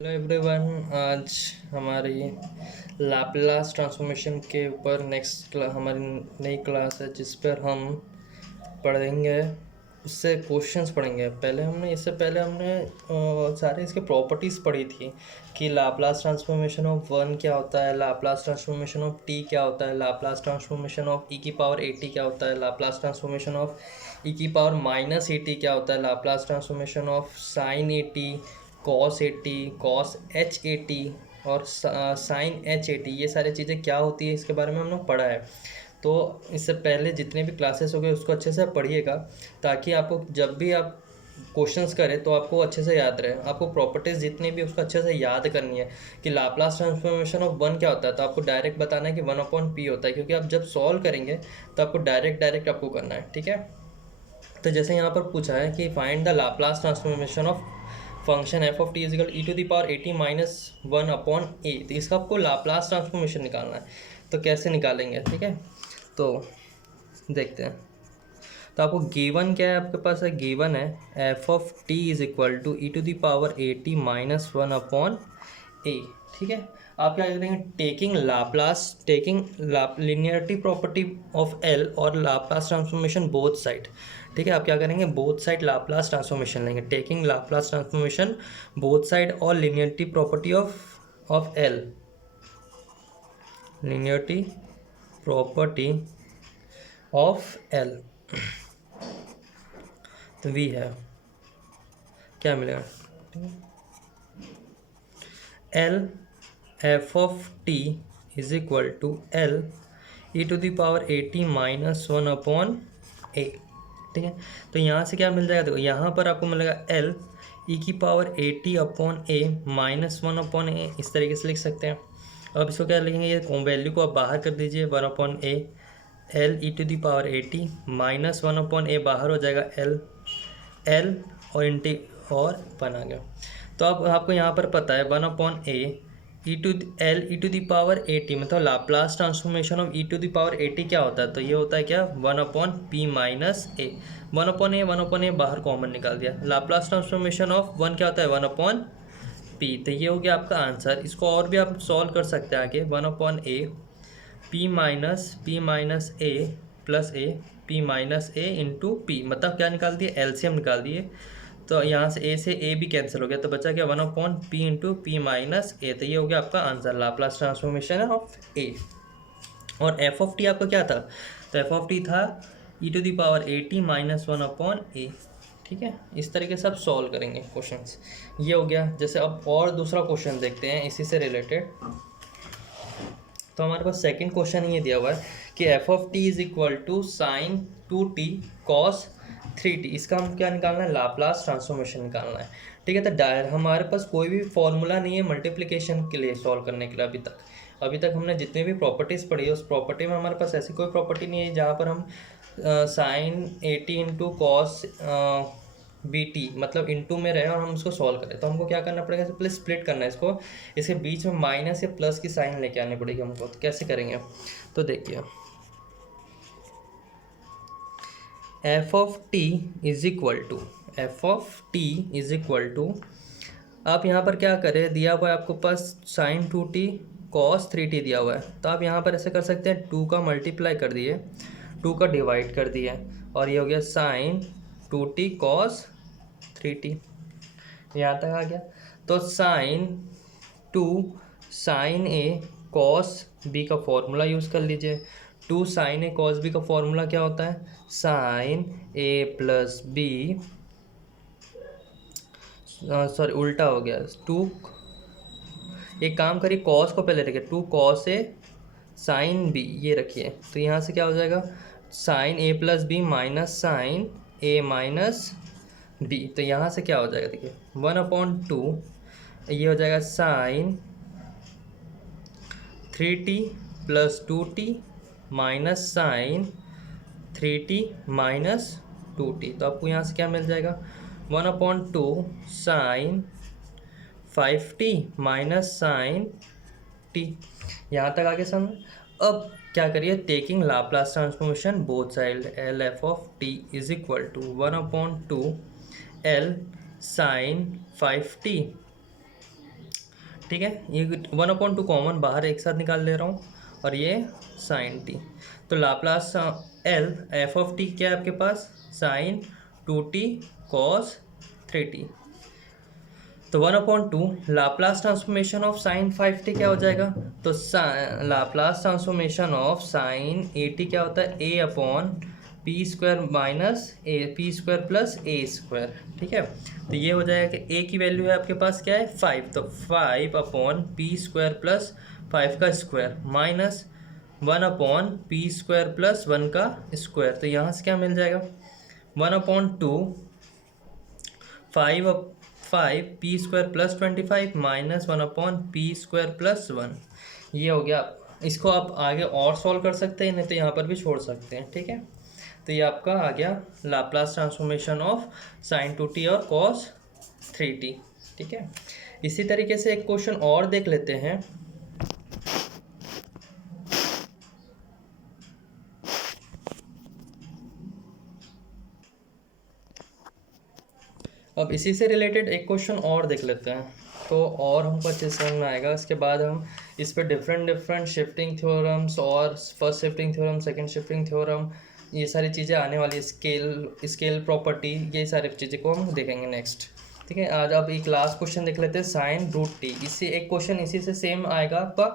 Hello everyone. आज हमारी Laplace transformation के ऊपर हमारी नई क्लास है जिस पर हम पढ़ेंगे, उससे क्वेश्चंस पढ़ेंगे। इससे पहले हमने सारे इसके प्रॉपर्टीज़ पढ़ी थी कि लाप्लास ट्रांसफॉर्मेशन ऑफ वन क्या होता है, लाप्लास ट्रांसफॉर्मेशन ऑफ टी क्या होता है, लाप्लास ट्रांसफॉर्मेशन ऑफ ई की पावर ए टी क्या होता है, लाप्लास ट्रांसफॉर्मेशन ऑफ ई की पावर माइनस ए टी क्या होता है, Laplace transformation of sign A T, cos A T, cos H A T और साइन एच ए टी, ये सारी चीज़ें क्या होती है इसके बारे में हमने पढ़ा है। तो इससे पहले जितने भी क्लासेस हो गए उसको अच्छे से पढ़िएगा, ताकि आपको जब भी आप क्वेश्चंस करें तो आपको अच्छे से याद रहे। आपको प्रॉपर्टीज़ जितनी भी उसको अच्छे से याद करनी है कि लाप्लास ट्रांसफॉर्मेशन ऑफ वन क्या होता है, तो आपको डायरेक्ट बताना है कि वन अपॉन पी होता है, क्योंकि आप जब सॉल्व करेंगे तो आपको डायरेक्ट आपको करना है। ठीक है, तो जैसे यहाँ पर पूछा है कि find the Laplace transformation of function f of T is equal e to the power a t minus one upon a. तो इसका आपको लाप्लास ट्रांसफॉर्मेशन निकालना है, तो कैसे निकालेंगे? ठीक है, तो देखते हैं। तो आपको गिवन क्या है, आपके पास है गिवन है f of T is equal to e to the power a t minus one upon a. ठीक है, आप क्या करेंगे, taking linearity property of L और लाप्लास ट्रांसफॉर्मेशन बोथ साइड। ठीक है, आप क्या करेंगे, बोथ साइड लाप्लास ट्रांसफॉर्मेशन लेंगे, taking Laplace transformation both side और linearity property of L, linearity property of L. तो वी है क्या मिलेगा, L F of T is equal to L e to the power a t minus one upon a. ठीक है, तो यहाँ से क्या मिल जाएगा, देखो यहाँ पर आपको मिलेगा एल ई की power a t upon a minus one upon a, इस तरीके से लिख सकते हैं। अब इसको क्या लिखेंगे, ये वैल्यू को आप बाहर कर दीजिए, one upon a, L e to the power a t minus one upon a बाहर हो जाएगा, एल और इंटी और वन आ गया। तो अब आपको यहाँ पर पता है one upon a e to L e to the power a t, मतलब Laplace transformation of e to the power a t क्या होता है, तो ये होता है क्या, one upon p minus a. One upon a बाहर कॉमन निकाल दिया। लाप्लास ट्रांसफॉर्मेशन ऑफ वन क्या होता है, वन अपॉन पी। तो ये हो गया आपका आंसर। इसको और भी आप सॉल्व कर सकते हैं आगे, one upon A P minus A plus A, P minus A into P, मतलब क्या निकाल दिए, एलसीएम निकाल दिए। तो यहाँ से ए से ए भी कैंसिल हो गया, तो बचा क्या, one upon p into p minus a. तो ये हो गया आपका answer, Laplace transformation of a. और एफ ऑफ टी आपका क्या था, तो एफ ऑफ टी था e to the power a t minus one upon a. ठीक है, इस तरीके से आप सॉल्व करेंगे क्वेश्चंस। ये हो गया। जैसे अब और दूसरा क्वेश्चन देखते हैं इसी से रिलेटेड। तो हमारे पास सेकंड क्वेश्चन ये दिया हुआ है कि F of T is equal to sine two T cos three T. इसका हम क्या निकालना है, लाप्लास ट्रांसफॉर्मेशन निकालना है। ठीक है, तो हमारे पास कोई भी फॉर्मूला नहीं है मल्टीप्लिकेशन के लिए सॉल्व करने के लिए। अभी तक हमने जितनी भी प्रॉपर्टीज़ पढ़ी है उस प्रॉपर्टी में हमारे पास ऐसी कोई प्रॉपर्टी नहीं है जहाँ पर हम sine A T into cos B T मतलब इंटू में रहे और हम उसको सॉल्व करें। तो हमको क्या करना पड़ेगा, पहले स्प्लिट करना है इसको, इसके बीच में माइनस या प्लस की साइन लेके आनी पड़ेगी हमको। तो कैसे करेंगे, तो देखिए f of T is equal to आप यहाँ पर क्या करें, दिया हुआ है आपको पास sine two T cos three t दिया हुआ है। तो आप यहाँ पर ऐसे कर सकते हैं, टू का मल्टीप्लाई कर दिए, टू का डिवाइड कर दिया, और ये हो गया sine two T cos three T, यहाँ तक आ गया। तो sine two sine A cos B का फॉर्मूला यूज़ कर लीजिए। Two sine A cos B का फॉर्मूला क्या होता है, sine A plus B, sorry उल्टा हो गया, टू, एक काम करिए कॉस को पहले रखिए, two cos A sine B ये रखिए। तो यहाँ से क्या हो जाएगा, sine A plus B minus sine A minus B. तो यहाँ से क्या हो जाएगा, देखिए वन अपॉन टू, ये हो जाएगा sine three T plus two T minus sine three T minus two T. तो आपको यहाँ से क्या मिल जाएगा, one upon two sine five T minus sine T. यहाँ तक आगे समझ। अब क्या करिए, taking Laplace transformation both side, L F of T is equal to one upon two L sine five T ठीक है, ये 1/2 कॉमन बाहर एक साथ निकाल ले रहा हूँ, और ये साइन टी। तो Laplace L F of T क्या है आपके पास, साइन 2t कॉस 3t। तो 1/2 Laplace transformation of sign 5t क्या हो जाएगा, तो लाप्लास ट्रांसफॉर्मेशन ऑफ साइन 80 क्या होता है, a upon P square minus A P square plus A square. ठीक है, तो ये हो जाएगा कि a की वैल्यू है आपके पास क्या है 5, तो 5 अपॉन पी स्क्वायर प्लस 5 का square minus 1 upon P square plus 1 का स्क्वायर। तो यहाँ से क्या मिल जाएगा 1/2 5 P square plus 25 minus 1/p² plus 1। ये हो गया। इसको आप आगे और सॉल्व कर सकते हैं, नहीं तो यहाँ पर भी छोड़ सकते हैं। ठीक है, तो ये आपका आ गया Laplace transformation of sign 2t और कॉस 3t। ठीक है, इसी तरीके से एक क्वेश्चन और देख लेते हैं। अब इसी से रिलेटेड एक क्वेश्चन और देख लेते हैं, तो और हमको अच्छे से समझ में आएगा। इसके बाद हम इस पर डिफरेंट शिफ्टिंग थ्योरम्स और first shifting theorem, second shifting theorem, ये सारी चीज़ें आने वाली, स्केल प्रॉपर्टी, ये सारी चीज़ें को हम देखेंगे नेक्स्ट। ठीक है, आज अब एक लास्ट क्वेश्चन देख लेते हैं, साइन रूट टी। इससे एक क्वेश्चन इसी से सेम आएगा आपका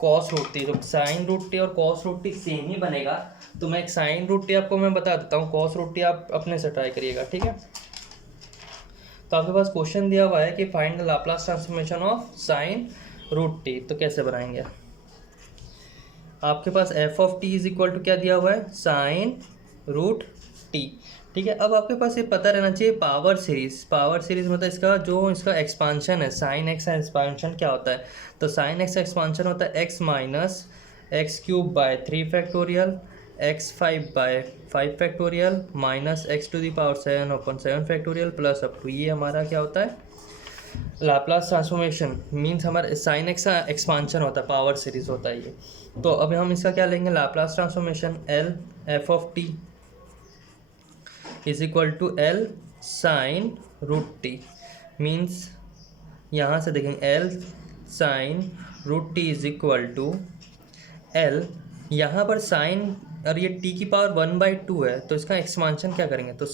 कॉस रूट टी। तो साइन रूट टी और कॉस रूट टी सेम ही बनेगा। तो मैं एक साइन रूट टी आपको मैं बता देता हूँ, कॉस रूट टी आप अपने से ट्राई करिएगा। ठीक है, तो आपके पास क्वेश्चन दिया हुआ है कि find the Laplace transformation of sine root t. तो कैसे बनाएंगे, आपके पास f of T is equal to क्या दिया हुआ है, साइन रूट टी। ठीक है, अब आपके पास ये पता रहना चाहिए पावर सीरीज मतलब इसका एक्सपांशन है, साइन एक्स का एक्सपांशन क्या होता है। तो साइन एक्स का एक्सपांशन होता है X minus x³ by 3 factorial x5/5 factorial minus x⁻7/7 factorial plus up to, ये हमारा क्या होता है लाप्लास ट्रांसफॉर्मेशन। मीन्स हमारा साइन एक्स का एक्सपांशन होता है, पावर सीरीज होता है ये। तो अब हम इसका क्या लेंगे, Laplace transformation L F of T is equal to L sine root T. Means यहाँ से देखेंगे L sine root T is equal to L, यहाँ पर साइन और ये t की पावर 1/2 है, तो इसका एक्सपांशन क्या करेंगे, तो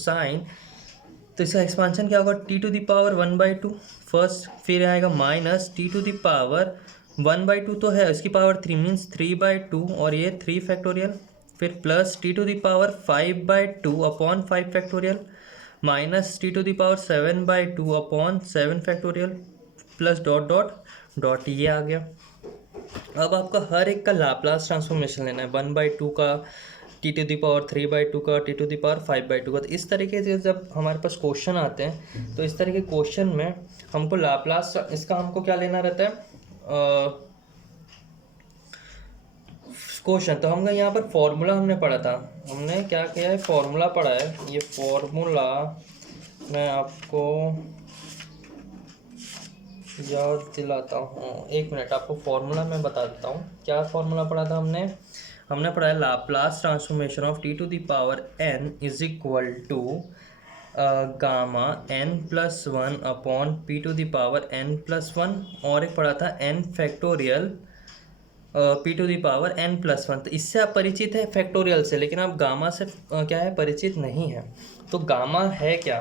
इसका एक्सपांशन क्या होगा t to the power 1/2 first, फिर आएगा minus t to the power 1/2 तो है, इसकी पावर 3 मीन्स 3/2 और ये 3 फैक्टोरियल, फिर plus t to the power 5/2 upon 5 factorial minus t to the power 7/2 upon 7 factorial plus dot dot dot, ये आ गया। अब आपका हर एक का लाप्लास ट्रांसफॉर्मेशन लेना है, 1/2 का, t टू द पावर 3/2 का, t टू द पावर 5/2 का। तो इस तरीके से जब हमारे पास क्वेश्चन आते हैं, तो इस तरह के क्वेश्चन में हमको लाप्लास इसका हमको क्या लेना रहता है क्वेश्चन। तो हमने यहाँ पर फॉर्मूला हमने पढ़ा था, हमने क्या किया है फॉर्मूला पढ़ा है। ये फॉर्मूला मैं आपको याद दिलाता हूँ, एक मिनट, आपको फॉर्मूला मैं बता देता हूँ। क्या फॉर्मूला पढ़ा था हमने पढ़ा है Laplace transformation of t to the power n is equal to gamma n+1 upon p to the power n+1, और एक पढ़ा था n factorial p to the power n+1। तो इससे आप परिचित है फैक्टोरियल से, लेकिन आप गामा से क्या है परिचित नहीं है। तो गामा है क्या,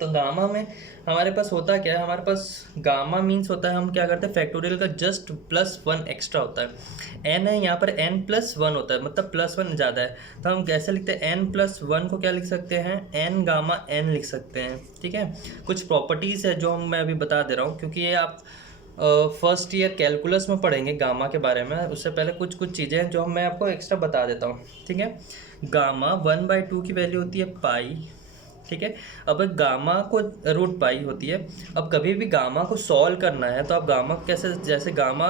तो गामा में हमारे पास होता क्या है, हमारे पास गामा मीन्स होता है, हम क्या करते हैं फैक्टोरियल का जस्ट +1 एक्स्ट्रा होता है। n है यहाँ पर n+1 होता है, मतलब +1 ज़्यादा है, तो हम कैसे लिखते हैं n+1 को क्या लिख सकते हैं n गामा n लिख सकते हैं। ठीक है, कुछ प्रॉपर्टीज़ है जो मैं अभी बता दे रहा हूँ, क्योंकि ये आप फर्स्ट ईयर कैलकुलस में पढ़ेंगे गामा के बारे में। उससे पहले कुछ चीज़ें हैं जो मैं आपको एक्स्ट्रा बता देता हूँ। ठीक है, गामा 1/2 की वैल्यू होती है पाई। ठीक है, अब गामा को √पाई होती है। अब कभी भी गामा को सॉल्व करना है तो आप गामा कैसे, जैसे गामा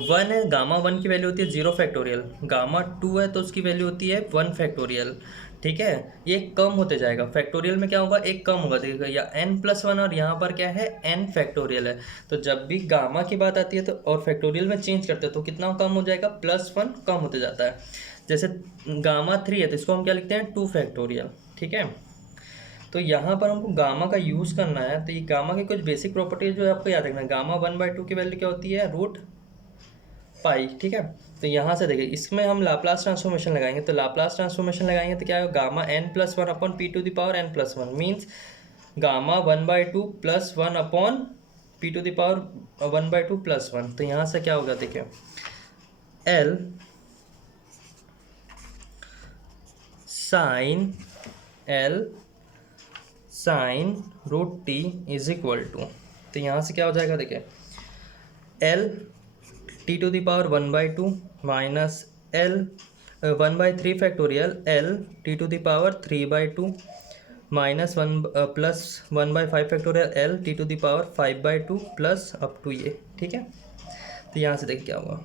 1 है, गामा 1 की वैल्यू होती है 0 फैक्टोरियल, गामा 2 है तो उसकी वैल्यू होती है 1 फैक्टोरियल। ठीक है, ये कम होते जाएगा, फैक्टोरियल में क्या होगा एक कम होगा, देखिएगा या n+1 और यहाँ पर क्या है n फैक्टोरियल है। तो जब भी गामा की बात आती है तो और फैक्टोरियल में चेंज करते हैं तो कितना कम हो जाएगा, +1 कम होते जाता है। जैसे गामा 3 है तो इसको हम क्या लिखते हैं 2 फैक्टोरियल। ठीक है, तो यहाँ पर हमको गामा का यूज़ करना है। तो ये गामा की कुछ बेसिक प्रॉपर्टीज जो है आपको याद रखना है। गामा 1/2 की वैल्यू क्या होती है? रूट पाई, ठीक है। तो यहाँ से देखिए, इसमें हम लाप्लास ट्रांसफॉर्मेशन लगाएंगे। तो लाप्लास ट्रांसफॉर्मेशन लगाएंगे तो क्या है? Gamma n+1 upon p⁴n+1 means gamma 1/2 + 1 upon p⁴1/2 + 1। तो यहाँ से क्या होगा देखिए, L sine root t is equal to, तो यहाँ से क्या हो जाएगा देखिए, L t⁴1/2 minus L 1/3 factorial L t⁴3/2 minus 1 plus 1/5 factorial L t⁵5/2 plus up to ये, ठीक है। तो यहाँ से देखिए क्या होगा,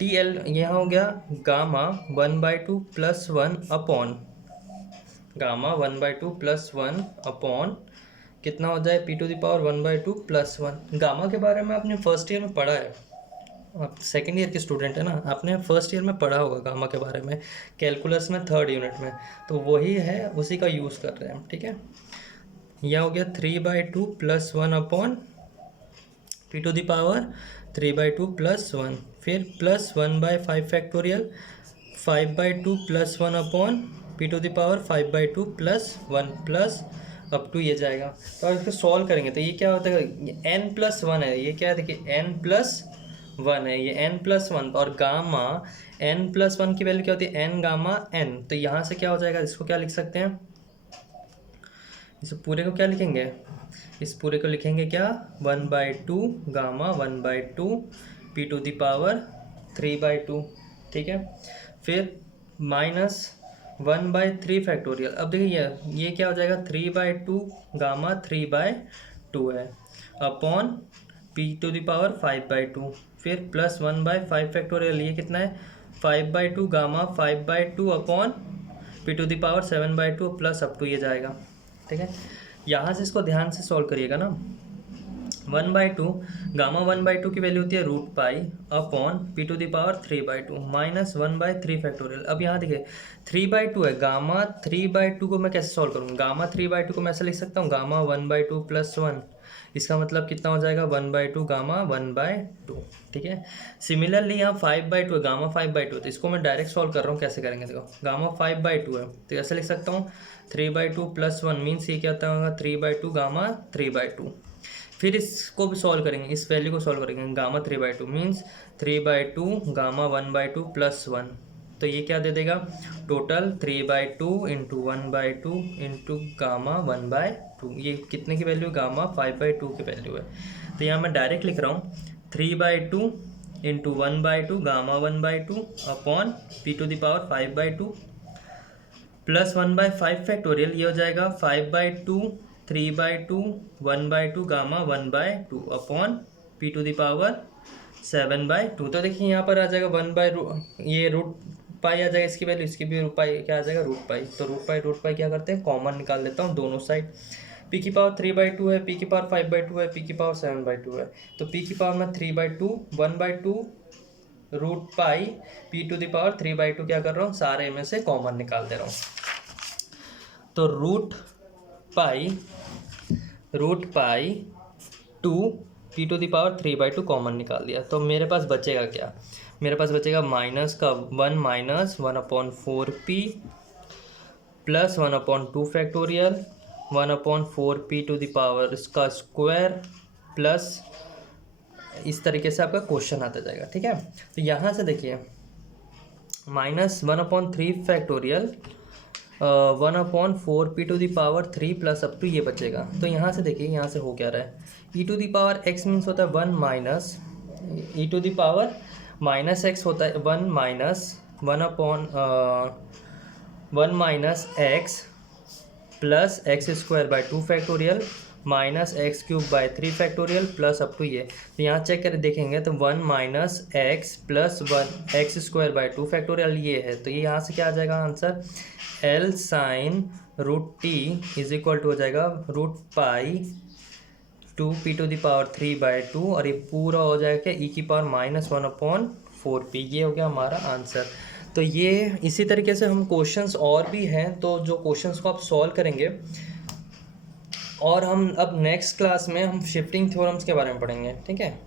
TL यहाँ हो गया गामा 1/2 + 1 अपॉन गामा 1/2 + 1 अपॉन कितना हो जाए p⁴1/2 + 1। गामा के बारे में आपने फर्स्ट ईयर में पढ़ा है, आप सेकेंड ईयर के स्टूडेंट है ना, आपने फर्स्ट ईयर में पढ़ा होगा गामा के बारे में, कैलकुलस में 3rd यूनिट में। तो वही है, उसी का यूज़ कर रहे हैं हम, ठीक है। यह हो गया 3/2 + 1 अपॉन p⁴3/2 + 1, फिर plus 1/5 factorial 5/2 + 1 upon p⁵5/2 + 1 plus up to ये जाएगा। तो इसको सॉल्व करेंगे तो ये क्या होता है, n+1 है, ये क्या है देखिए n+1 है, ये n+1 और गामा n+1 की वैल्यू क्या होती है, n गामा n। तो यहाँ से क्या हो जाएगा, इसको क्या लिख सकते हैं, इस पूरे को क्या लिखेंगे, इस पूरे को लिखेंगे क्या, 1/2 गामा 1/2 p⁴3/2, ठीक है। फिर माइनस 1/3 फैक्टोरियल, अब देखिए ये क्या हो जाएगा, 3/2 गामा 3/2 है अपॉन p⁵5/2, फिर प्लस 1/5 फैक्टोरियल, ये कितना है 5/2 gamma 5/2 upon p⁵7/2 plus up to ये जाएगा, ठीक है। यहाँ से इसको ध्यान से सॉल्व करिएगा ना। 1/2 गामा 1/2 की वैल्यू होती है root pi upon p⁵3/2 minus 1/3 factorial. अब यहाँ देखिए 3/2 है, गामा 3/2 को मैं कैसे सॉल्व करूँगा, गामा 3/2 को मैं ऐसे लिख सकता हूँ, गामा 1/2 + 1, इसका मतलब कितना हो जाएगा 1/2 गामा 1/2, ठीक है। सिमिलरली यहाँ 5/2 है, गामा 5/2, तो इसको मैं डायरेक्ट सॉल्व कर रहा हूँ, कैसे करेंगे देखो, गामा 5/2 है तो ऐसे लिख सकता हूँ 3/2 + 1 मीन्स ये क्या होगा 3/2 गामा 3/2। फिर इसको भी सॉल्व करेंगे, इस वैल्यू को सॉल्व करेंगे, गामा 3/2 मीन्स 3/2 गामा 1/2 + 1, तो ये क्या दे देगा टोटल 3/2 × 1/2 × गामा 1/2, ये कितने की वैल्यू, गामा 5/2 की वैल्यू है। तो यहाँ मैं डायरेक्ट लिख रहा हूँ 3/2 × 1/2 gamma 1/2 upon p⁵5/2 plus 1/5 factorial, ये हो जाएगा 5/2 3/2 1/2 गामा 1/2 अपॉन p⁵7/2। तो देखिए यहाँ पर आ जाएगा 1/, ये रूट पाई आ जाएगा, इसकी वैल्यू, इसकी भी रूट पाई क्या आ जाएगा रूट पाई। तो रूट पाई क्या करते हैं, कॉमन निकाल देता हूँ दोनों साइड। p⁵3/2 है, p⁵5/2 है, p⁵7/2 है, तो p में 3/2 1/2 रूट पाई p⁵3/2 क्या कर रहा हूँ, सारे में से कॉमन निकाल दे रहा हूँ। तो रूट पाई 2 p⁵3/2 कॉमन निकाल दिया, तो मेरे पास बचेगा क्या, मेरे पास बचेगा माइनस का 1 minus 1/4p plus 1/2 factorial 1/4p⁴ इसका स्क्वायर प्लस इस तरीके से आपका क्वेश्चन आता जाएगा, ठीक है। तो यहाँ से देखिए minus 1/3 factorial 1/4p⁴ plus up to ये बचेगा। तो यहाँ से देखिए, यहाँ से हो क्या रहा है, e⁴x मीन्स होता है 1 माइनस e⁻x होता है 1 minus x plus x² 2 factorial minus x³ 3 factorial plus up to ये। तो यहाँ चेक कर देखेंगे तो 1 minus x plus 1 x² 2 factorial ये है। तो ये यहाँ से क्या आ जाएगा answer, L sine root t is equal to हो जाएगा रूट पाई 2 p⁵3/2 और ये पूरा हो जाएगा e⁻⁻1/4p। ये हो गया हमारा आंसर। तो ये इसी तरीके से हम क्वेश्चंस और भी हैं, तो जो क्वेश्चंस को आप सॉल्व करेंगे और हम अब नेक्स्ट क्लास में हम शिफ्टिंग थ्योरम्स के बारे में पढ़ेंगे, ठीक है।